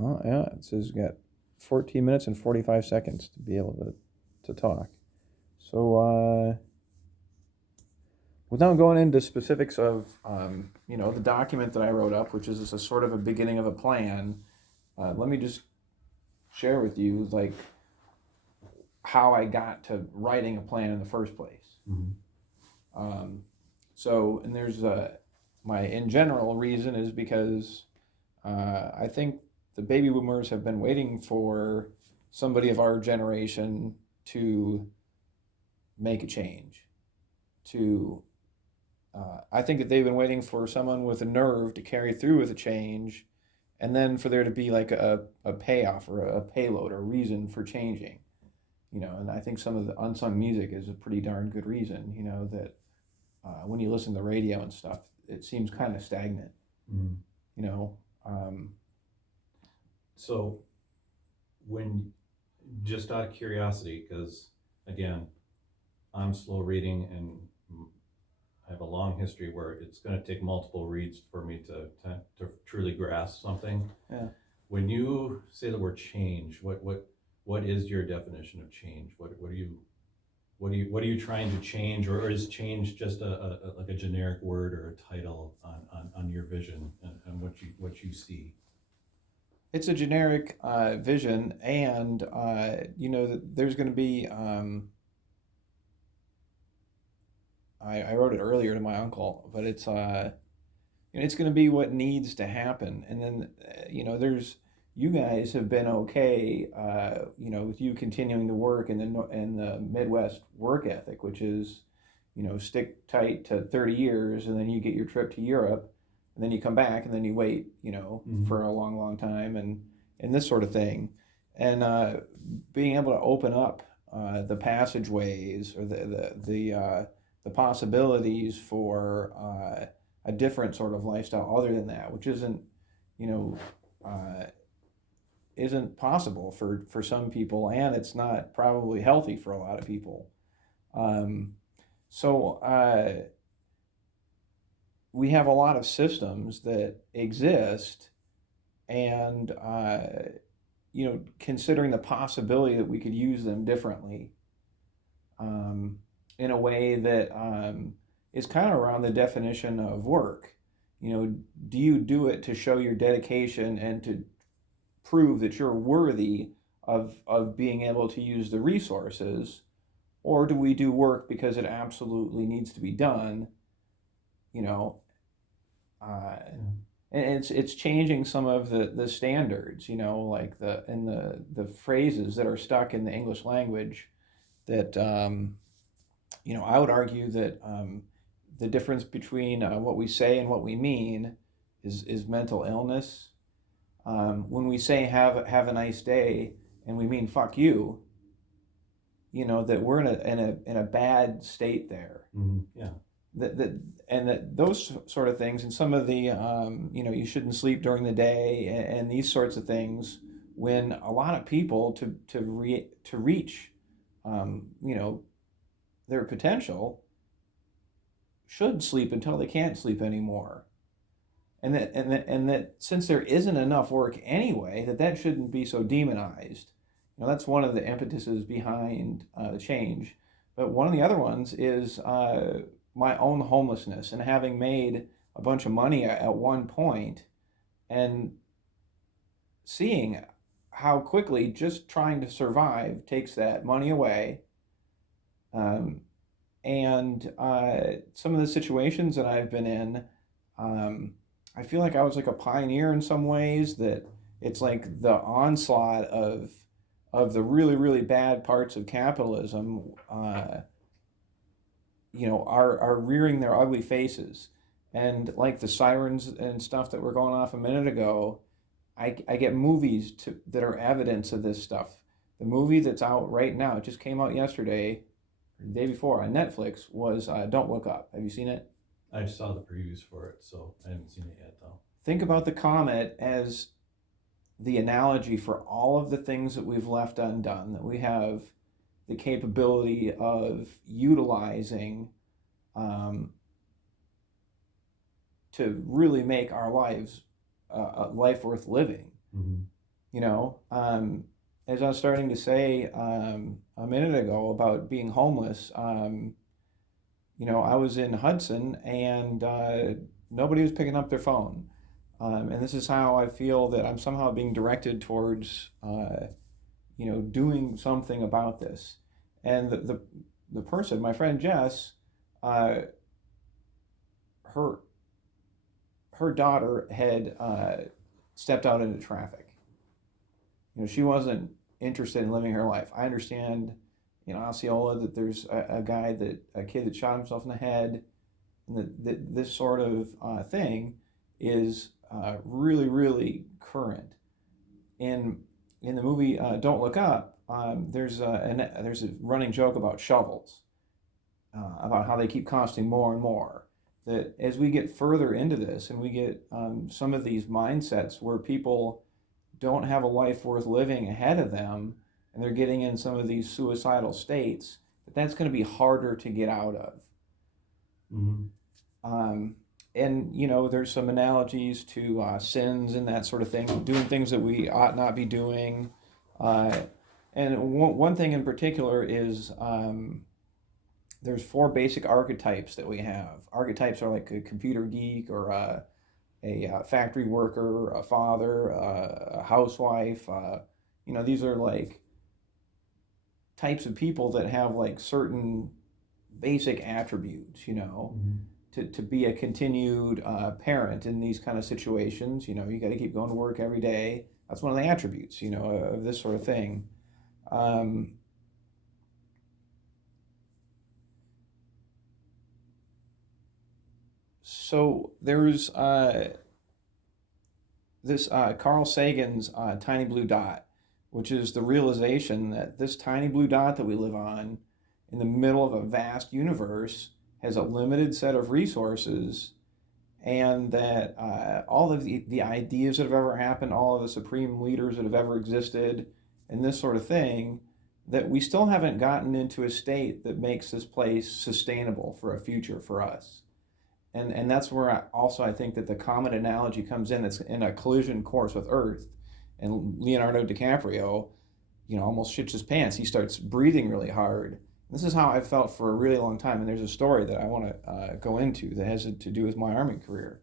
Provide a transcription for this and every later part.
Oh, yeah, it says you got 14 minutes and 45 seconds to be able to talk. So, without going into specifics of, the document that I wrote up, which is a sort of a beginning of a plan, let me just share with you, like, how I got to writing a plan in the first place. Mm-hmm. And there's my in general reason is because I think the baby boomers have been waiting for somebody of our generation to make a change. I think that they've been waiting for someone with a nerve to carry through with a change, and then for there to be like a payoff or a payload or a reason for changing. And I think some of the unsung music is a pretty darn good reason. That when you listen to the radio and stuff, it seems kind of stagnant. Mm-hmm. You know, um, So, when, just out of curiosity, because again, I'm slow reading and I have a long history where it's going to take multiple reads for me to truly grasp something. yeah. When you say the word change, what is your definition of change? What are you trying to change, or is change just a like a generic word or a title on your vision and what you see? It's a generic vision, and there's going to be. I wrote it earlier to my uncle, but it's going to be what needs to happen, and then there's you guys have been okay, with you continuing to work in the Midwest work ethic, which is, stick tight to 30 years, and then you get your trip to Europe, and then you come back, and then you wait, Mm-hmm. for a long, long time, and this sort of thing, and being able to open up the passageways or the possibilities for a different sort of lifestyle other than that, which you know, uh, isn't possible for some people, and it's not probably healthy for a lot of people. Um, so we have a lot of systems that exist, and considering the possibility that we could use them differently, um, in a way that is kind of around the definition of work. Do you do it to show your dedication and to prove that you're worthy of being able to use the resources, or do we do work because it absolutely needs to be done? You know, uh, and it's changing some of the standards. Like the phrases that are stuck in the English language that I would argue that the difference between what we say and what we mean is mental illness. When we say have a nice day and we mean fuck you, that we're in a bad state there. Mm-hmm. Yeah. That and that those sort of things, and some of the you shouldn't sleep during the day, and these sorts of things, when a lot of people to reach um, you know their potential should sleep until they can't sleep anymore, and that since there isn't enough work anyway, that shouldn't be so demonized. That's one of the impetuses behind the change. But one of the other ones is my own homelessness and having made a bunch of money at one point, and seeing how quickly just trying to survive takes that money away. Um, and some of the situations that I've been in, um, I feel like I was like a pioneer in some ways. That it's like the onslaught of the really really bad parts of capitalism, are rearing their ugly faces, and like the sirens and stuff that were going off a minute ago. I get movies that are evidence of this stuff. The movie that's out right now, it just came out yesterday, the day before on Netflix, was Don't Look Up. Have you seen it? I saw the previews for it, so I haven't seen it yet though. Think about the comet as the analogy for all of the things that we've left undone, that we have the capability of utilizing um, to really make our lives a life worth living. Mm-hmm. You know, as I was starting to say a minute ago about being homeless, I was in Hudson and nobody was picking up their phone. And this is how I feel that I'm somehow being directed towards, doing something about this. And the person, my friend Jess, uh, her her daughter had stepped out into traffic. She wasn't interested in living her life. I understand, Osceola, that there's a kid that shot himself in the head, and that this sort of thing is really, really current. In the movie Don't Look Up, there's a running joke about shovels, about how they keep costing more and more. That as we get further into this and we get some of these mindsets where people don't have a life worth living ahead of them and they're getting in some of these suicidal states, that's going to be harder to get out of. Mm-hmm. And there's some analogies to sins and that sort of thing, doing things that we ought not be doing. And one thing in particular is there's 4 basic archetypes that we have. Archetypes are like a computer geek or a factory worker, a father, a housewife. These are like types of people that have like certain basic attributes, Mm-hmm. to be a continued parent in these kind of situations. You got to keep going to work every day. That's one of the attributes, of this sort of thing. Um, so there's this Carl Sagan's tiny blue dot, which is the realization that this tiny blue dot that we live on in the middle of a vast universe has a limited set of resources, and that all of the ideas that have ever happened, all of the supreme leaders that have ever existed, and this sort of thing, that we still haven't gotten into a state that makes this place sustainable for a future for us. And that's where I think that the comet analogy comes in. It's in a collision course with Earth, and Leonardo DiCaprio, almost shits his pants. He starts breathing really hard. This is how I felt for a really long time. And there's a story that I want to go into that has to do with my Army career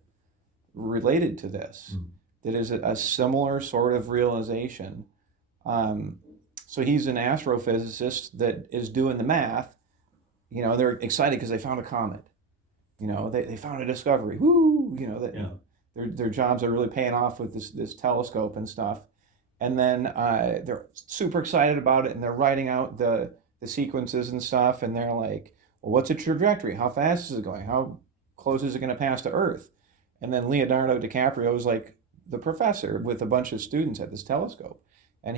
related to this. Mm-hmm. That is a similar sort of realization. So he's an astrophysicist that is doing the math. They're excited because they found a comet. They found a discovery. Woo! That Yeah. their jobs are really paying off with this telescope and stuff. And then they're super excited about it, and they're writing out the sequences and stuff, and they're like, well, what's its trajectory? How fast is it going? How close is it going to pass to Earth? And then Leonardo DiCaprio is like the professor with a bunch of students at this telescope. And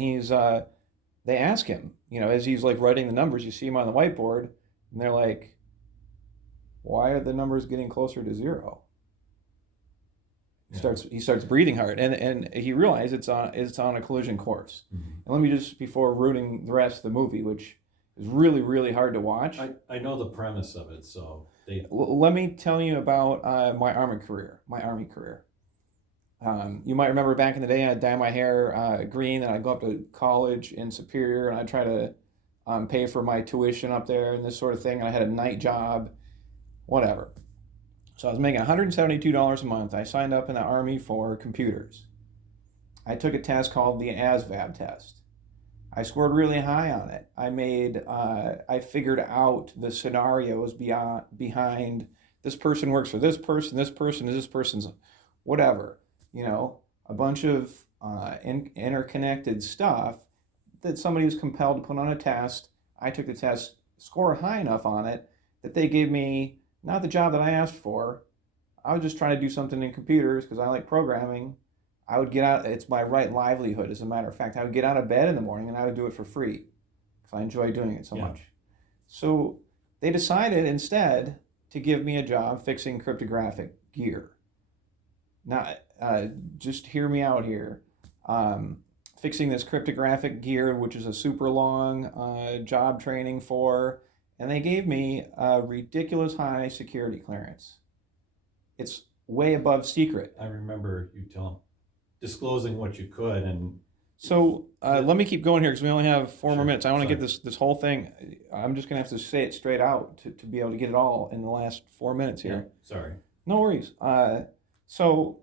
they ask him, as he's like writing the numbers, you see him on the whiteboard, and they're like, why are the numbers getting closer to zero? Yeah. He starts breathing hard, and he realizes it's on a collision course. Mm-hmm. And let me just, before ruining the rest of the movie, which is really, really hard to watch, I know the premise of it, so let me tell you about my Army career. You might remember back in the day, I'd dye my hair green, and I'd go up to college in Superior, and I'd try to pay for my tuition up there and this sort of thing. And I had a night job, whatever. So I was making $172 a month. I signed up in the Army for computers. I took a test called the ASVAB test. I scored really high on it. I figured out the scenarios behind this person works for this person is this person's whatever, a bunch of interconnected stuff that somebody was compelled to put on a test. I took the test, scored high enough on it that they gave me not the job that I asked for. I was just trying to do something in computers because I like programming. I would get out, it's my right livelihood, as a matter of fact. I would get out of bed in the morning and I would do it for free because I enjoy doing it so much. So they decided instead to give me a job fixing cryptographic gear. Now, just hear me out here. Fixing this cryptographic gear, which is a super long job training for, and they gave me a ridiculous high security clearance. It's way above secret. I remember you disclosing what you could, and So let me keep going here because we only have 4 more Sure. minutes. I want to get Sorry. this whole thing. I'm just gonna have to say it straight out to be able to get it all in the last 4 minutes Yeah, here. sorry. No worries. So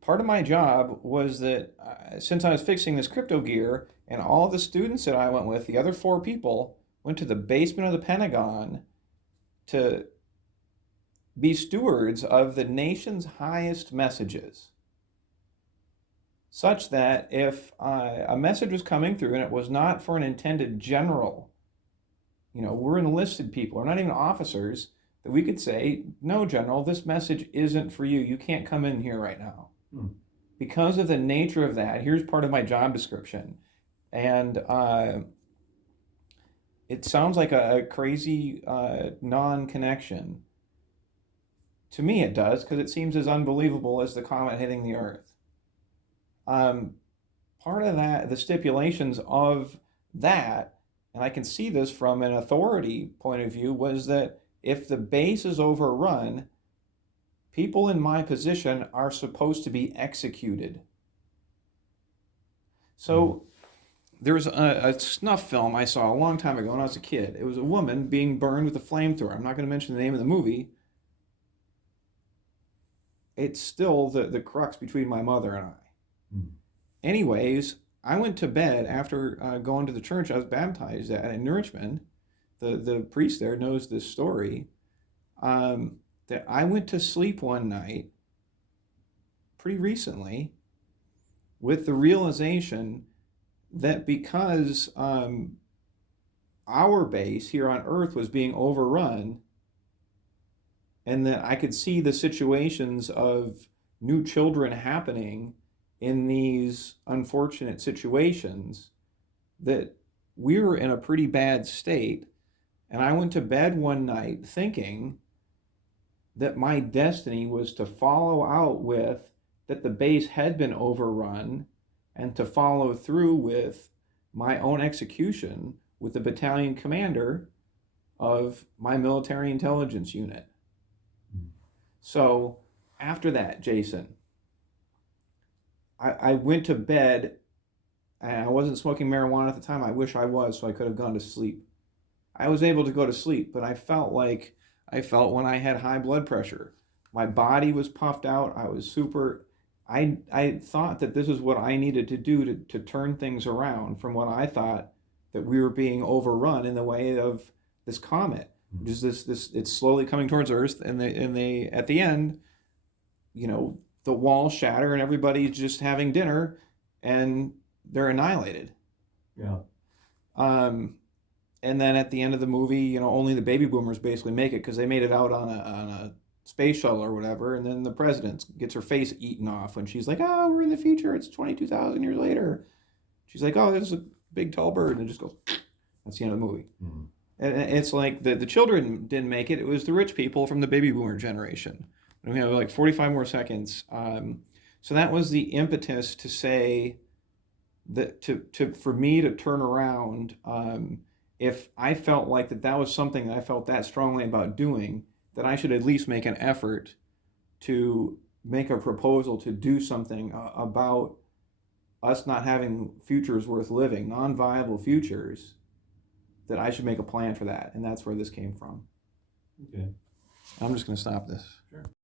part of my job was that since I was fixing this crypto gear, and all the students that I went with, the other 4 people, went to the basement of the Pentagon to be stewards of the nation's highest messages, such that if a message was coming through and it was not for an intended general, we're enlisted people, we're not even officers, that we could say, no, general, this message isn't for you. You can't come in here right now. Because of the nature of that, here's part of my job description. And it sounds like a crazy non-connection. To me, it does, because it seems as unbelievable as the comet hitting the Earth. Part of that, the stipulations of that, and I can see this from an authority point of view, was that if the base is overrun, people in my position are supposed to be executed. So there's a snuff film I saw a long time ago when I was a kid. It was a woman being burned with a flamethrower. I'm not going to mention the name of the movie. It's still the crux between my mother and I. Anyways, I went to bed after going to the church I was baptized at in Richmond. The priest there knows this story. That I went to sleep one night, pretty recently, with the realization that because our base here on Earth was being overrun, and that I could see the situations of new children happening in these unfortunate situations, that we were in a pretty bad state. And I went to bed one night thinking that my destiny was to follow out with that the base had been overrun, and to follow through with my own execution with the battalion commander of my military intelligence unit. So after that, Jason, I went to bed, and I wasn't smoking marijuana at the time. I wish I was, so I could have gone to sleep. I was able to go to sleep, but I felt like I felt when I had high blood pressure. My body was puffed out. I was super. I thought that this is what I needed to do to turn things around from what I thought that we were being overrun in the way of this comet. Just this it's slowly coming towards Earth, and they at the end, the walls shatter and everybody's just having dinner, and they're annihilated. Yeah. And then at the end of the movie, only the baby boomers basically make it because they made it out on a space shuttle or whatever. And then the president gets her face eaten off when she's like, "Oh, we're in the future. It's 22,000 years later." She's like, "Oh, there's a big tall bird," and it just goes. That's the end of the movie. And it's like the children didn't make it. It was the rich people from the baby boomer generation. And we have like 45 more seconds. So that was the impetus to say that for me to turn around. If I felt like that was something that I felt that strongly about doing, that I should at least make an effort to make a proposal to do something about us not having futures worth living, non-viable futures, that I should make a plan for that. And that's where this came from. Okay. I'm just going to stop this. Sure.